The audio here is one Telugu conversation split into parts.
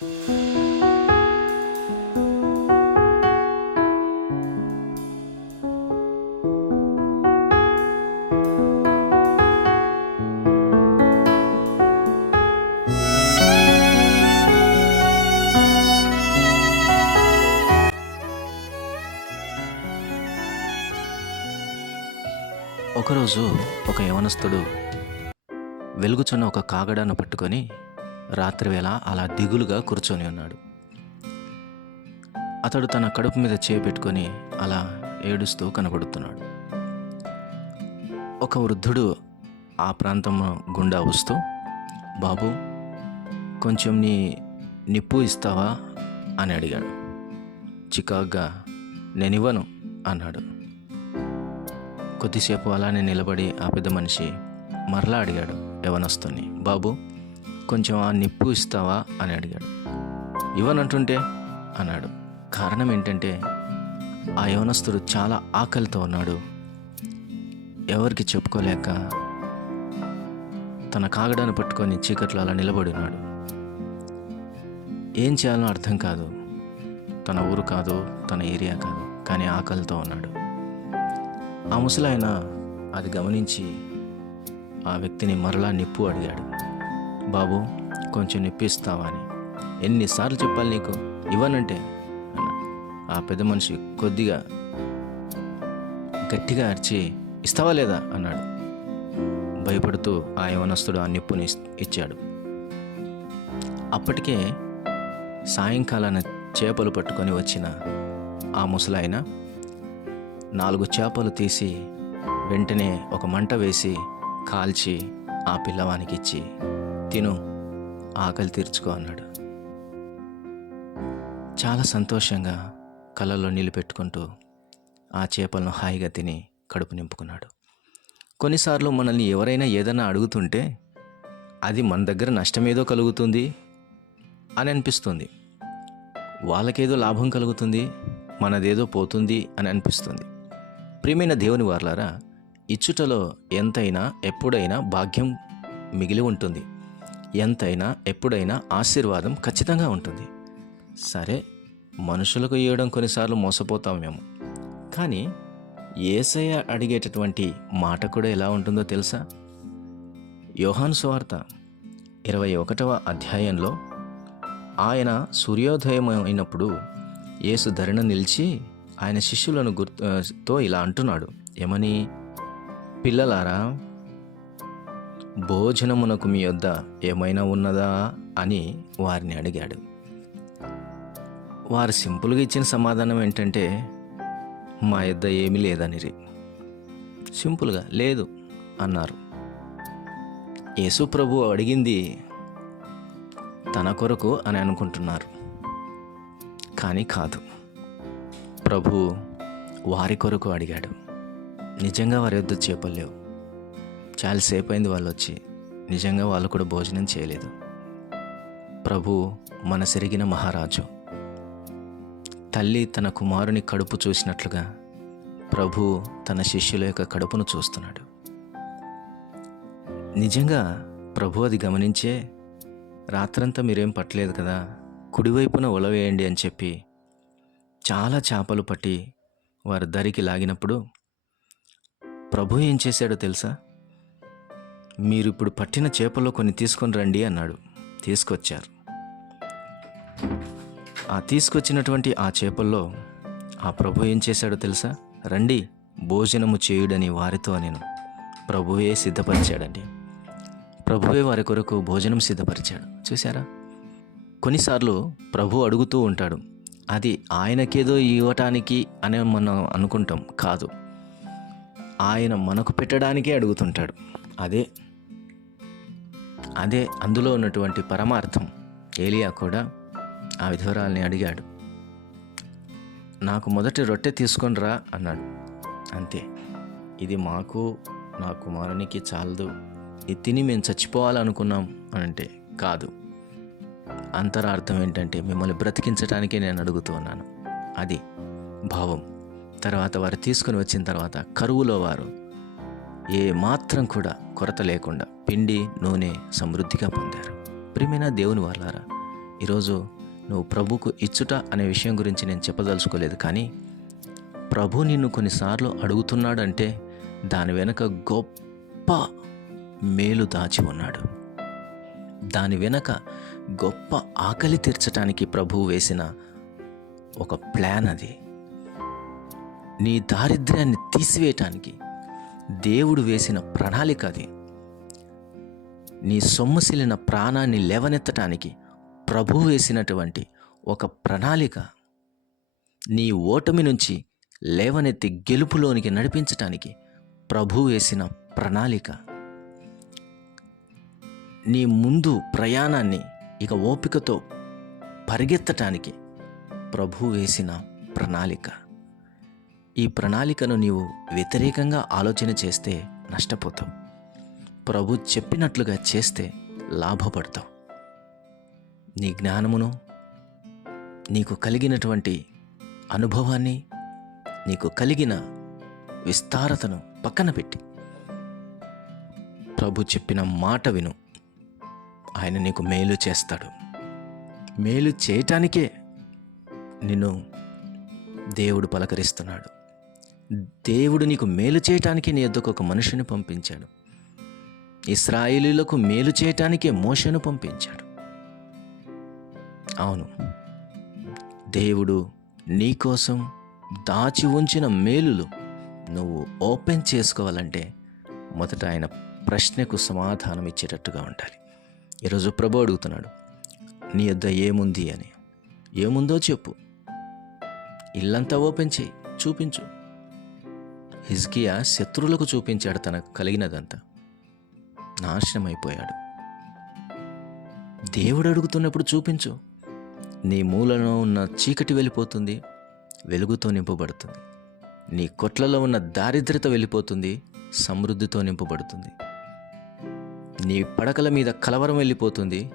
ఒకరోజు ఒక యవనస్తుడు వెలుగుచున్న ఒక కాగడాను పట్టుకొని రాత్రివేళ అలా దిగులుగా కూర్చొని ఉన్నాడు. అతడు తన కడుపు మీద చేపెట్టుకొని అలా ఏడుస్తూ కనబడుతున్నాడు. ఒక వృద్ధుడు ఆ ప్రాంతం గుండా వస్తూ బాబు కొంచెం నీ నిప్పు ఇస్తావా? అని అడిగాడు. చికాగ్గా నేనివ్వను అన్నాడు. కొద్దిసేపు అలానే నిలబడి ఆ పెద్ద మనిషి మరలా అడిగాడు యవనస్తుని బాబు కొంచెం ఆ నిప్పు ఇస్తావా అని అడిగాడు. ఇవ్వనంటుంటే అన్నాడు. కారణం ఏంటంటే ఆ యవనస్తుడు చాలా ఆకలితో ఉన్నాడు. ఎవరికి చెప్పుకోలేక తన కాగడాన్ని పట్టుకొని చీకట్లో అలా నిలబడి ఉన్నాడు. ఏం చేయాలో అర్థం కాదు. తన ఊరు కాదు తన ఏరియా కాదు కానీ ఆకలితో ఉన్నాడు. ఆ ముసలాయన అది గమనించి ఆ వ్యక్తిని మరలా నిప్పు అడిగాడు. బాబు కొంచెం నిప్పు ఇస్తావా అని. ఎన్నిసార్లు చెప్పాలి నీకు? ఇవ్వనంటే ఆ పెద్ద మనిషి కొద్దిగా గట్టిగా అరిచి ఇస్తావా లేదా? అన్నాడు. భయపడుతూ ఆ యవనస్తుడు ఆ నిప్పుని ఇచ్చాడు. అప్పటికే సాయంకాలాన చేపలు పట్టుకొని వచ్చిన ఆ ముసలాయన నాలుగు చేపలు తీసి వెంటనే ఒక మంట వేసి కాల్చి ఆ పిల్లవానికి ఇచ్చి తిను ఆకలి తీర్చుకో అన్నాడు. చాలా సంతోషంగా కళ్ళల్లో నీళ్ళు పెట్టుకుంటూ ఆ చేపలను హాయిగా తిని కడుపు నింపుకున్నాడు. కొన్నిసార్లు మనల్ని ఎవరైనా ఏదైనా అడుగుతుంటే అది మన దగ్గర నష్టమేదో కలుగుతుంది అని అనిపిస్తుంది. వాళ్ళకేదో లాభం కలుగుతుంది మనదేదో పోతుంది అని అనిపిస్తుంది. ప్రియమైన దేవుని వార్లారా ఇచ్చుటలో ఎంతైనా ఎప్పుడైనా భాగ్యం మిగిలి ఉంటుంది. ఎంతైనా ఎప్పుడైనా ఆశీర్వాదం ఖచ్చితంగా ఉంటుంది. సరే మనుషులకు ఇవ్వడం కొన్నిసార్లు మోసపోతాం మేము. కానీ ఏసయ్య అడిగేటటువంటి మాట కూడా ఎలా ఉంటుందో తెలుసా? యోహాన్ సువార్త ఇరవై ఒకటవ అధ్యాయంలో ఆయన సూర్యోదయం అయినప్పుడు యేసు ధరణ నిలిచి ఆయన శిష్యులను గుర్తు తో ఇలా అంటున్నాడు. ఏమని? పిల్లలారా భోజనమునకు మీ యొద్ద ఏమైనా ఉన్నదా అని వారిని అడిగాడు. వారు సింపుల్గా ఇచ్చిన సమాధానం ఏంటంటే మా యొద్ద ఏమీ లేదనిరి. సింపుల్గా లేదు అన్నారు. యేసు ప్రభు అడిగింది తన కొరకు అని అనుకుంటున్నారు. కానీ కాదు. ప్రభు వారి కొరకు అడిగాడు. నిజంగా వారి వద్ద చేపలేవు చాలాసేపు అయింది వాళ్ళు వచ్చి నిజంగా వాళ్ళు కూడా భోజనం చేయలేదు. ప్రభు మనసెరిగిన మహారాజు. తల్లి తన కుమారుని కడుపు చూసినట్లుగా ప్రభు తన శిష్యుల యొక్క కడుపును చూస్తున్నాడు. నిజంగా ప్రభు అది గమనించే రాత్రంతా మీరేం పట్టలేదు కదా? కుడివైపున ఉలవేయండి అని చెప్పి చాలా చేపలు పట్టి వారి దరికి లాగినప్పుడు ప్రభు ఏం చేశాడో తెలుసా? మీరు ఇప్పుడు పట్టిన చేపల్లో కొన్ని తీసుకొని రండి అన్నాడు. తీసుకొచ్చారు. ఆ తీసుకొచ్చినటువంటి ఆ చేపల్లో ఆ ప్రభు ఏం చేశాడో తెలుసా? రండి భోజనము చేయుడని వారితో నేను ప్రభువే సిద్ధపరిచాడండి. ప్రభువే వారి కొరకు భోజనం సిద్ధపరిచాడు. చూసారా కొన్నిసార్లు ప్రభు అడుగుతూ ఉంటాడు అది ఆయనకేదో ఇవ్వటానికి అని మనం అనుకుంటాం కాదు. ఆయన మనకు పెట్టడానికే అడుగుతుంటాడు. అదే అదే అందులో ఉన్నటువంటి పరమార్థం. ఏలియా కూడా ఆ విధవరాల్ని అడిగాడు. నాకు మొదటి రొట్టె తీసుకొని రా అన్నాడు. అంతే. ఇది మాకు నా కుమారునికి చాలదు. ఇది తిని మేము చచ్చిపోవాలనుకున్నాం అని అంటే కాదు. అంతరార్థం ఏంటంటే మిమ్మల్ని బ్రతికించడానికే నేను అడుగుతున్నాను అది భావం. తర్వాత వారు తీసుకుని వచ్చిన తర్వాత కరువులో వారు ఏ మాత్రం కూడా కొరత లేకుండా పిండి నూనె సమృద్ధిగా పొందారు. ప్రియమైన దేవుని వాళ్ళారా ఈరోజు నువ్వు ప్రభుకు ఇచ్చుట అనే విషయం గురించి నేను చెప్పదలుచుకోలేదు కానీ ప్రభు నిన్ను కొన్నిసార్లు అడుగుతున్నాడంటే దాని వెనక గొప్ప మేలు దాచి ఉన్నాడు. దాని వెనక గొప్ప ఆకలి తీర్చడానికి ప్రభువు వేసిన ఒక ప్లాన్ అది. నీ దారిద్ర్యాన్ని తీసివేయటానికి దేవుడు వేసిన ప్రణాళిక అది. నీ సొమ్మసిలిన ప్రాణాన్ని లేవనెత్తటానికి ప్రభు వేసినటువంటి ఒక ప్రణాళిక. నీ ఓటమి నుంచి లేవనెత్తి గెలుపులోనికి నడిపించటానికి ప్రభు వేసిన ప్రణాళిక. నీ ముందు ప్రయాణాన్ని ఇక ఓపికతో పరిగెత్తటానికి ప్రభు వేసిన ప్రణాళిక. ఈ ప్రణాళికను నీవు వ్యతిరేకంగా ఆలోచన చేస్తే నష్టపోతావు. ప్రభు చెప్పినట్లుగా చేస్తే లాభపడతావు. నీ జ్ఞానమును నీకు కలిగినటువంటి అనుభవాన్ని నీకు కలిగిన విస్తారతను పక్కన పెట్టి. ప్రభు చెప్పిన మాట విను. ఆయన నీకు మేలు చేస్తాడు. మేలు చేయటానికే నిన్ను దేవుడు పలకరిస్తున్నాడు. దేవుడు నీకు మేలు చేయటానికి నీ యొద్దకు ఒక మనిషిని పంపించాడు. ఇస్రాయిలీలకు మేలు చేయటానికే మోషను పంపించాడు. అవును దేవుడు నీకోసం దాచి ఉంచిన మేలులు నువ్వు ఓపెన్ చేసుకోవాలంటే మొదట ఆయన ప్రశ్నకు సమాధానం ఇచ్చేటట్టుగా ఉండాలి. ఈరోజు ప్రభు అడుగుతున్నాడు నీ యొద్ద ఏముంది అని. ఏముందో చెప్పు. ఇల్లంతా ఓపెన్ చేయి చూపించు. హిజ్కియా శత్రువులకు చూపించాడు తనకు కలిగినదంతా. నాశనం అయిపోయాడు దేవుడు అడుగుతున్నప్పుడు చూపించు. నీ మూలలో ఉన్న చీకటి వెళ్ళిపోతుంది వెలుగుతో నింపబడుతుంది. నీ కొట్లలో ఉన్న దారిద్రత వెళ్ళిపోతుంది సమృద్ధితో నింపబడుతుంది. నీ పడకల మీద కలవరం వెళ్ళిపోతుంది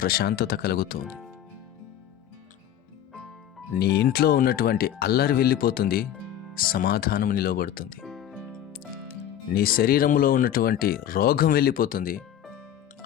ప్రశాంతత కలుగుతుంది. నీ ఇంట్లో ఉన్నటువంటి అల్లరి వెళ్ళిపోతుంది సమాధానం నిలవబడుతుంది. నీ శరీరంలో ఉన్నటువంటి రోగం వెళ్ళిపోతుంది.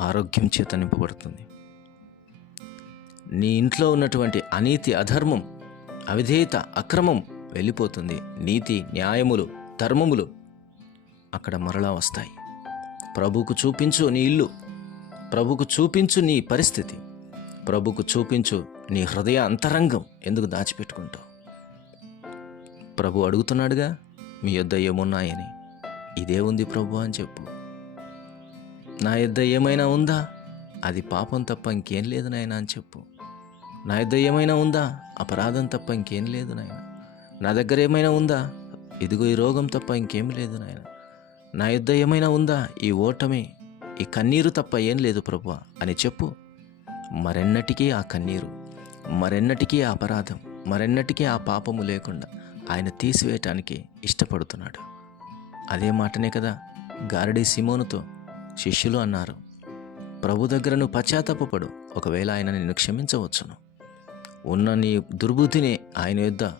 ఆరోగ్యం చేత నింపబడుతుంది. నీ ఇంట్లో ఉన్నటువంటి అనీతి అధర్మం అవిధేయత అక్రమం వెళ్ళిపోతుంది. నీతి న్యాయములు ధర్మములు అక్కడ మరలా వస్తాయి. ప్రభుకు చూపించు నీ ఇల్లు. ప్రభుకు చూపించు నీ పరిస్థితి. ప్రభుకు చూపించు నీ హృదయ అంతరంగం ఎందుకు దాచిపెట్టుకుంటావు? ప్రభు అడుగుతున్నాడుగా? మీ యొద్ద ఏమున్నాయని? ఇదే ఉంది ప్రభు అని చెప్పు. నా యొద్ద ఏమైనా ఉందా? అది పాపం తప్ప ఇంకేం లేదు నాయన అని చెప్పు. నా యొద్ద ఏమైనా ఉందా? అపరాధం తప్ప ఇంకేం లేదు నాయన. నా దగ్గర ఏమైనా ఉందా? ఇదిగో ఈ రోగం తప్ప ఇంకేం లేదు నాయన. నా యొద్ద ఏమైనా ఉందా? ఈ ఓటమి ఈ కన్నీరు తప్ప ఏం లేదు ప్రభు అని చెప్పు. మరెన్నటికీ ఆ కన్నీరు మరెన్నటికీ ఆ అపరాధం మరెన్నటికీ ఆ పాపము లేకుండా ఆయన తీసివేయటానికి ఇష్టపడుతున్నాడు. అదే మాటనే కదా గారడి సిమోనుతో శిష్యులు అన్నారు ప్రభు దగ్గర నువ్వు పశ్చాత్తాపడు ఒకవేళ ఆయన నిన్ను క్షమించవచ్చును. ఉన్న నీ దుర్బుద్ధిని ఆయన యొద్ద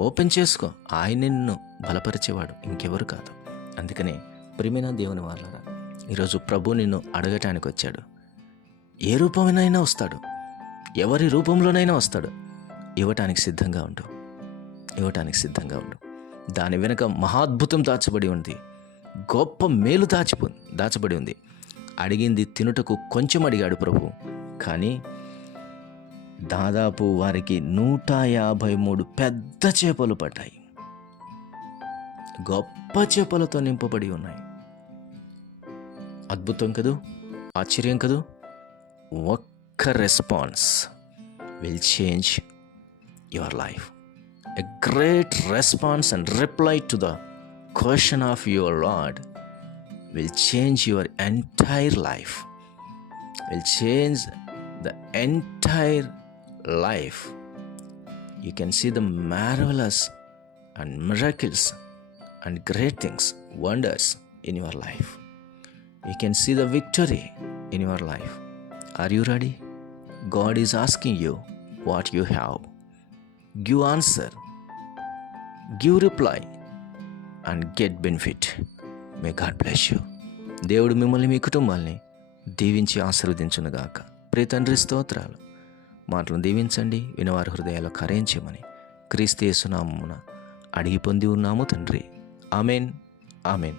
ఓపెన్ చేసుకో. ఆయన నిన్ను బలపరిచేవాడు. ఇంకెవరు కాదు. అందుకనే ప్రిమిన దేవుని వాళ్ళరా ఈరోజు ప్రభు నిన్ను అడగటానికి వచ్చాడు. ఏ రూపమైనా వస్తాడు. ఎవరి రూపంలోనైనా వస్తాడు. ఇవ్వటానికి సిద్ధంగా ఉండు. ఇవ్వటానికి సిద్ధంగా ఉండు. దాని వెనుక మహాద్భుతం దాచబడి ఉంది. గొప్ప మేలు దాచిపో దాచబడి ఉంది. అడిగింది తినుటకు కొంచెం అడిగాడు ప్రభు. కానీ దాదాపు వారికి నూట యాభై మూడు పెద్ద చేపలు పడ్డాయి. గొప్ప చేపలతో నింపబడి ఉన్నాయి. అద్భుతం కదూ? ఆశ్చర్యం కదూ? ఒక్క response will change your life a great response and reply to the question of your Lord will change your entire life, will change the entire life. You can see the marvelous and miracles and great things, wonders in your life. You can see the victory in your life. Are you ready? God is asking you what you have. Give answer give reply and get benefit may God bless you దేవుడు మిమ్మల్ని మీ కుటుంబాల్ని దీవించి ఆశీర్వదించునుగాక ప్రియ తండ్రి స్తోత్రాలు. మాటలను దీవించండి. వినవారి హృదయాలు కార్యం చేయమని క్రీస్తు యేసునామమున అడిగి పొంది ఉన్నాము తండ్రి. ఆమెన్. ఆమెన్.